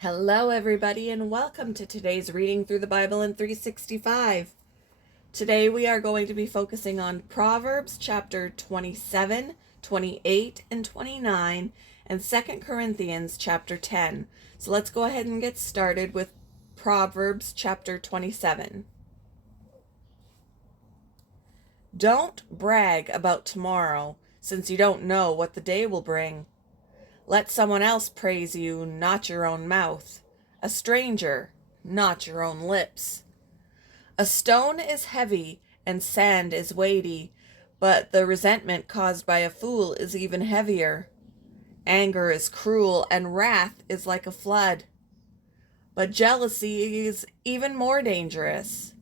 Hello, everybody, and welcome to today's Reading Through the Bible in 365. Today we are going to be focusing on Proverbs chapter 27, 28, and 29, and 2 Corinthians chapter 10. So let's go ahead and get started with Proverbs chapter 27. Don't brag about tomorrow, since you don't know what the day will bring. Let someone else praise you, not your own mouth. A stranger, not your own lips. A stone is heavy and sand is weighty, but the resentment caused by a fool is even heavier. Anger is cruel and wrath is like a flood. But jealousy is even more dangerous.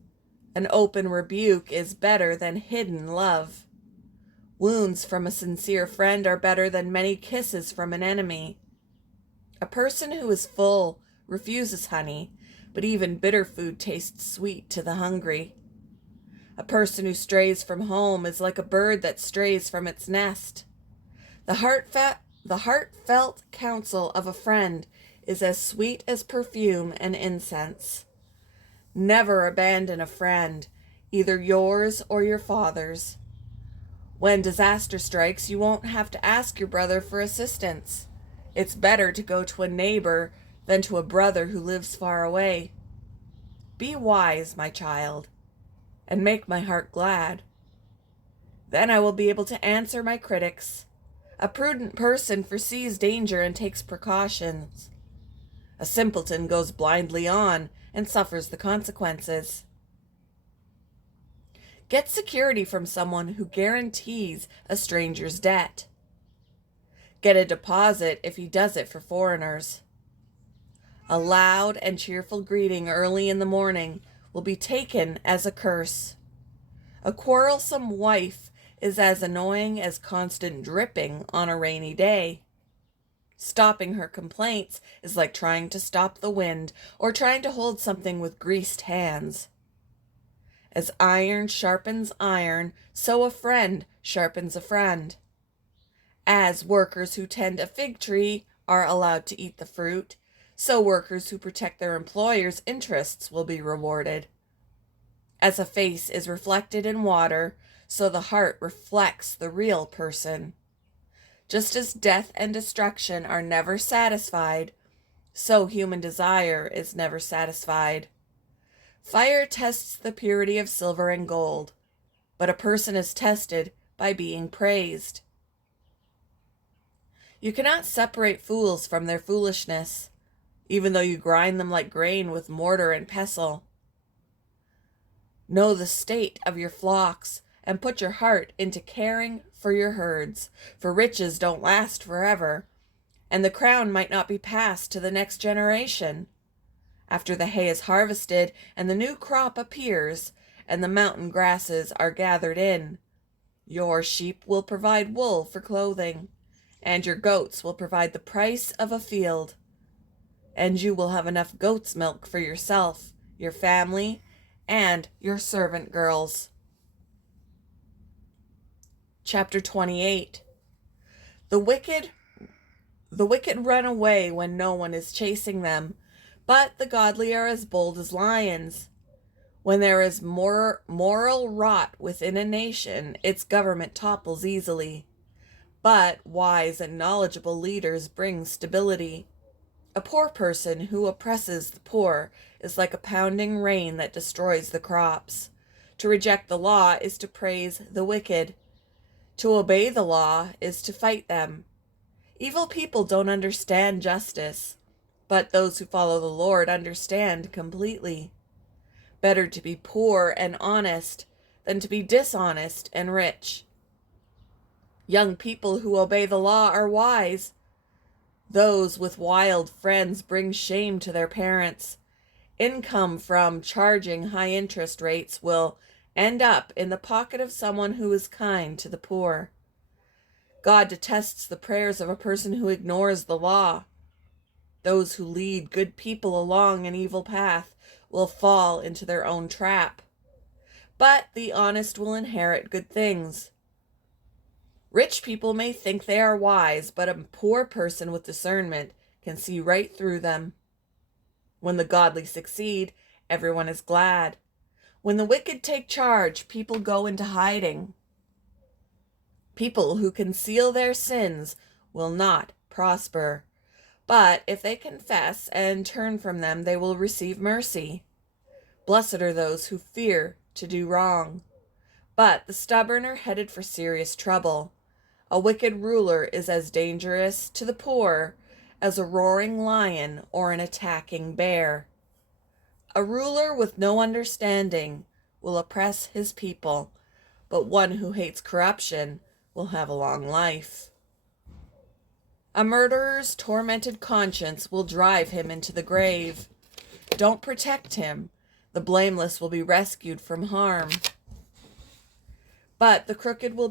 An open rebuke is better than hidden love. Wounds from a sincere friend are better than many kisses from an enemy. A person who is full refuses honey, but even bitter food tastes sweet to the hungry. A person who strays from home is like a bird that strays from its nest. The heartfelt counsel of a friend is as sweet as perfume and incense. Never abandon a friend, either yours or your father's. When disaster strikes, you won't have to ask your brother for assistance. It's better to go to a neighbor than to a brother who lives far away. Be wise, my child, and make my heart glad. Then I will be able to answer my critics. A prudent person foresees danger and takes precautions. A simpleton goes blindly on and suffers the consequences. Get security from someone who guarantees a stranger's debt. Get a deposit if he does it for foreigners. A loud and cheerful greeting early in the morning will be taken as a curse. A quarrelsome wife is as annoying as constant dripping on a rainy day. Stopping her complaints is like trying to stop the wind or trying to hold something with greased hands. As iron sharpens iron, so a friend sharpens a friend. As workers who tend a fig tree are allowed to eat the fruit, so workers who protect their employer's interests will be rewarded. As a face is reflected in water, so the heart reflects the real person. Just as death and destruction are never satisfied, so human desire is never satisfied. Fire tests the purity of silver and gold, but a person is tested by being praised. You cannot separate fools from their foolishness, even though you grind them like grain with mortar and pestle. Know the state of your flocks and put your heart into caring for your herds, for riches don't last forever, and the crown might not be passed to the next generation. After the hay is harvested and the new crop appears, and the mountain grasses are gathered in, your sheep will provide wool for clothing, and your goats will provide the price of a field. And you will have enough goat's milk for yourself, your family, and your servant girls. Chapter 28. The wicked run away when no one is chasing them, but the godly are as bold as lions. When there is moral rot within a nation, its government topples easily. But wise and knowledgeable leaders bring stability. A poor person who oppresses the poor is like a pounding rain that destroys the crops. To reject the law is to praise the wicked. To obey the law is to fight them. Evil people don't understand justice, but those who follow the Lord understand completely. Better to be poor and honest than to be dishonest and rich. Young people who obey the law are wise. Those with wild friends bring shame to their parents. Income from charging high interest rates will end up in the pocket of someone who is kind to the poor. God detests the prayers of a person who ignores the law. Those who lead good people along an evil path will fall into their own trap. But the honest will inherit good things. Rich people may think they are wise, but a poor person with discernment can see right through them. When the godly succeed, everyone is glad. When the wicked take charge, people go into hiding. People who conceal their sins will not prosper, but if they confess and turn from them, they will receive mercy. Blessed are those who fear to do wrong, but the stubborn are headed for serious trouble. A wicked ruler is as dangerous to the poor as a roaring lion or an attacking bear. A ruler with no understanding will oppress his people, but one who hates corruption will have a long life. A murderer's tormented conscience will drive him into the grave. Don't protect him. The blameless will be rescued from harm. But the crooked will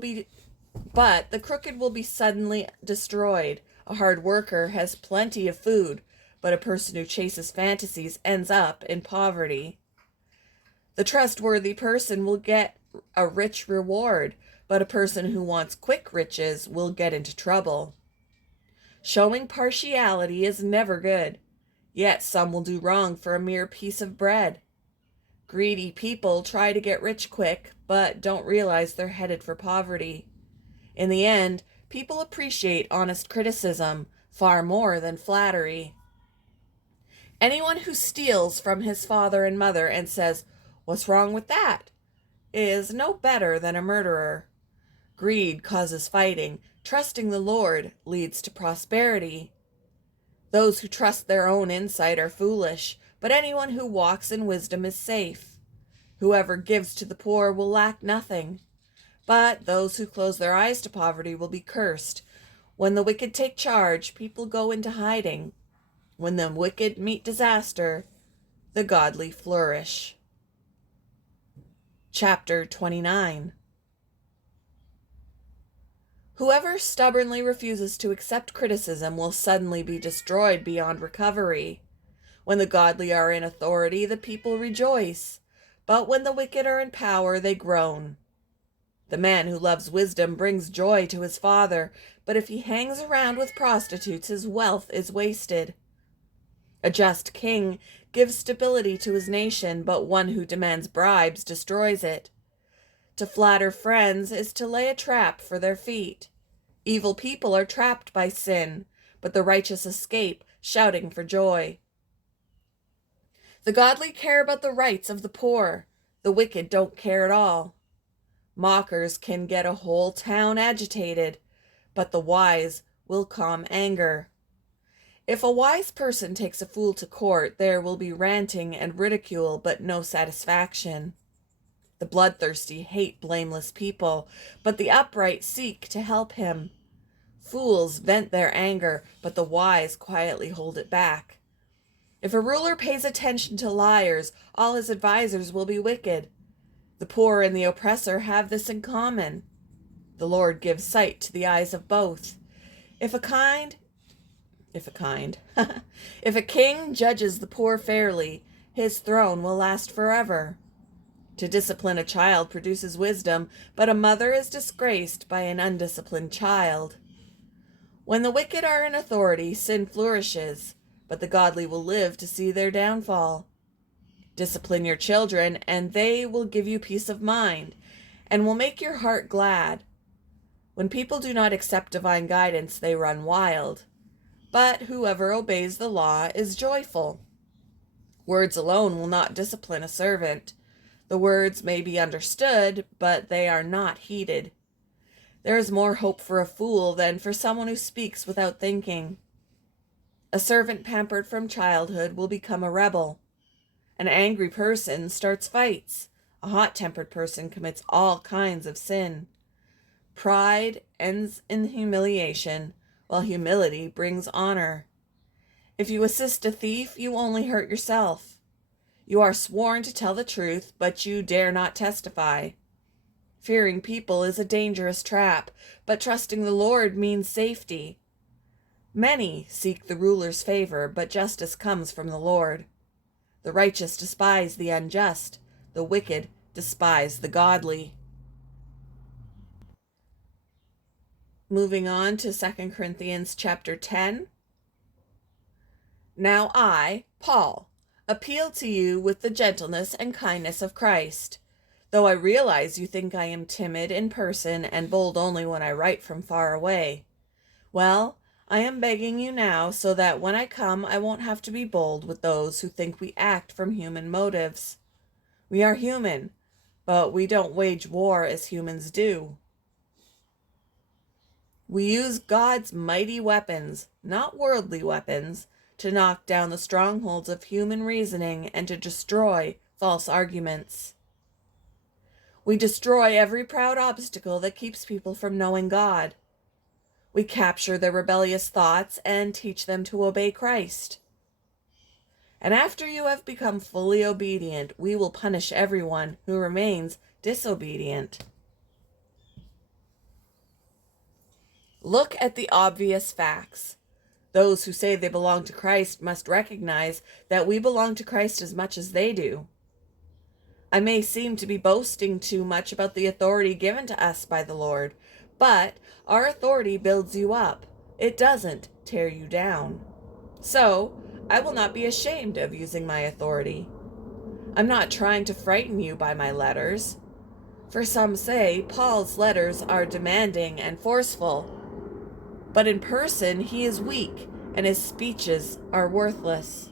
be suddenly destroyed. A hard worker has plenty of food, but a person who chases fantasies ends up in poverty. The trustworthy person will get a rich reward, but a person who wants quick riches will get into trouble. Showing partiality is never good, yet some will do wrong for a mere piece of bread. Greedy people try to get rich quick, but don't realize they're headed for poverty. In the end, people appreciate honest criticism far more than flattery. Anyone who steals from his father and mother and says, "What's wrong with that?" is no better than a murderer. Greed causes fighting. Trusting the Lord leads to prosperity. Those who trust their own insight are foolish, but anyone who walks in wisdom is safe. Whoever gives to the poor will lack nothing, but those who close their eyes to poverty will be cursed. When the wicked take charge, people go into hiding. When the wicked meet disaster, the godly flourish. Chapter 29. Whoever stubbornly refuses to accept criticism will suddenly be destroyed beyond recovery. When the godly are in authority, the people rejoice, but when the wicked are in power, they groan. The man who loves wisdom brings joy to his father, but if he hangs around with prostitutes, his wealth is wasted. A just king gives stability to his nation, but one who demands bribes destroys it. To flatter friends is to lay a trap for their feet. Evil people are trapped by sin, but the righteous escape, shouting for joy. The godly care about the rights of the poor. The wicked don't care at all. Mockers can get a whole town agitated, but the wise will calm anger. If a wise person takes a fool to court, there will be ranting and ridicule, but no satisfaction. The bloodthirsty hate blameless people, but the upright seek to help him. Fools vent their anger, but the wise quietly hold it back. If a ruler pays attention to liars, all his advisers will be wicked. The poor and the oppressor have this in common. The Lord gives sight to the eyes of both. If a king judges the poor fairly, his throne will last forever. To discipline a child produces wisdom, but a mother is disgraced by an undisciplined child. When the wicked are in authority, sin flourishes, but the godly will live to see their downfall. Discipline your children, and they will give you peace of mind, and will make your heart glad. When people do not accept divine guidance, they run wild, but whoever obeys the law is joyful. Words alone will not discipline a servant. The words may be understood, but they are not heeded. There is more hope for a fool than for someone who speaks without thinking. A servant pampered from childhood will become a rebel. An angry person starts fights. A hot-tempered person commits all kinds of sin. Pride ends in humiliation, while humility brings honor. If you assist a thief, you only hurt yourself. You are sworn to tell the truth, but you dare not testify. Fearing people is a dangerous trap, but trusting the Lord means safety. Many seek the ruler's favor, but justice comes from the Lord. The righteous despise the unjust. The wicked despise the godly. Moving on to 2 Corinthians chapter 10. Now I, Paul, appeal to you with the gentleness and kindness of Christ. Though I realize you think I am timid in person and bold only when I write from far away. Well, I am begging you now so that when I come I won't have to be bold with those who think we act from human motives. We are human, but we don't wage war as humans do. We use God's mighty weapons, not worldly weapons, to knock down the strongholds of human reasoning and to destroy false arguments. We destroy every proud obstacle that keeps people from knowing God. We capture their rebellious thoughts and teach them to obey Christ. And after you have become fully obedient, we will punish everyone who remains disobedient. Look at the obvious facts. Those who say they belong to Christ must recognize that we belong to Christ as much as they do. I may seem to be boasting too much about the authority given to us by the Lord, but our authority builds you up. It doesn't tear you down. So, I will not be ashamed of using my authority. I'm not trying to frighten you by my letters. For some say Paul's letters are demanding and forceful, but in person he is weak and his speeches are worthless.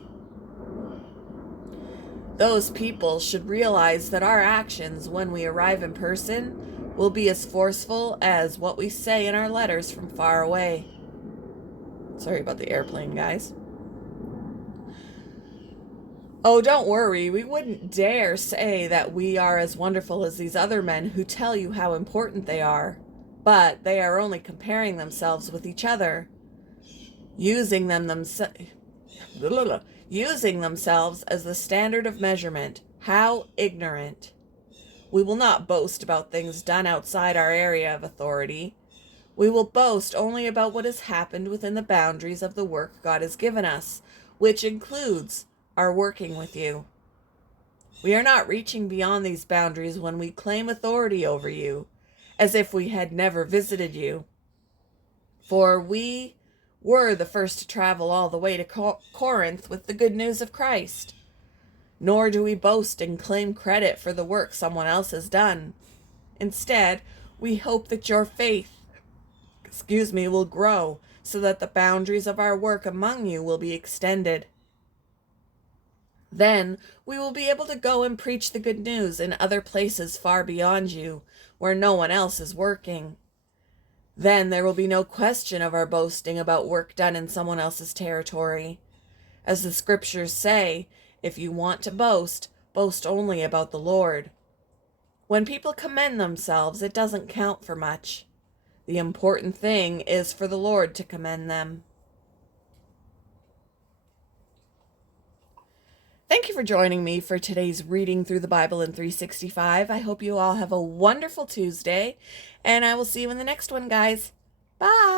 Those people should realize that our actions when we arrive in person will be as forceful as what we say in our letters from far away. Sorry about the airplane, guys. Oh, don't worry, we wouldn't dare say that we are as wonderful as these other men who tell you how important they are, but they are only comparing themselves with each other, using themselves as the standard of measurement. How ignorant. We will not boast about things done outside our area of authority. We will boast only about what has happened within the boundaries of the work God has given us, which includes our working with you. We are not reaching beyond these boundaries when we claim authority over you, as if we had never visited you. For we were the first to travel all the way to Corinth with the good news of Christ. Nor do we boast and claim credit for the work someone else has done. Instead, we hope that your faith, will grow so that the boundaries of our work among you will be extended. Then we will be able to go and preach the good news in other places far beyond you, where no one else is working. Then there will be no question of our boasting about work done in someone else's territory. As the scriptures say, if you want to boast, boast only about the Lord. When people commend themselves, it doesn't count for much. The important thing is for the Lord to commend them. Thank you for joining me for today's reading through the Bible in 365. I hope you all have a wonderful Tuesday, and I will see you in the next one, guys. Bye!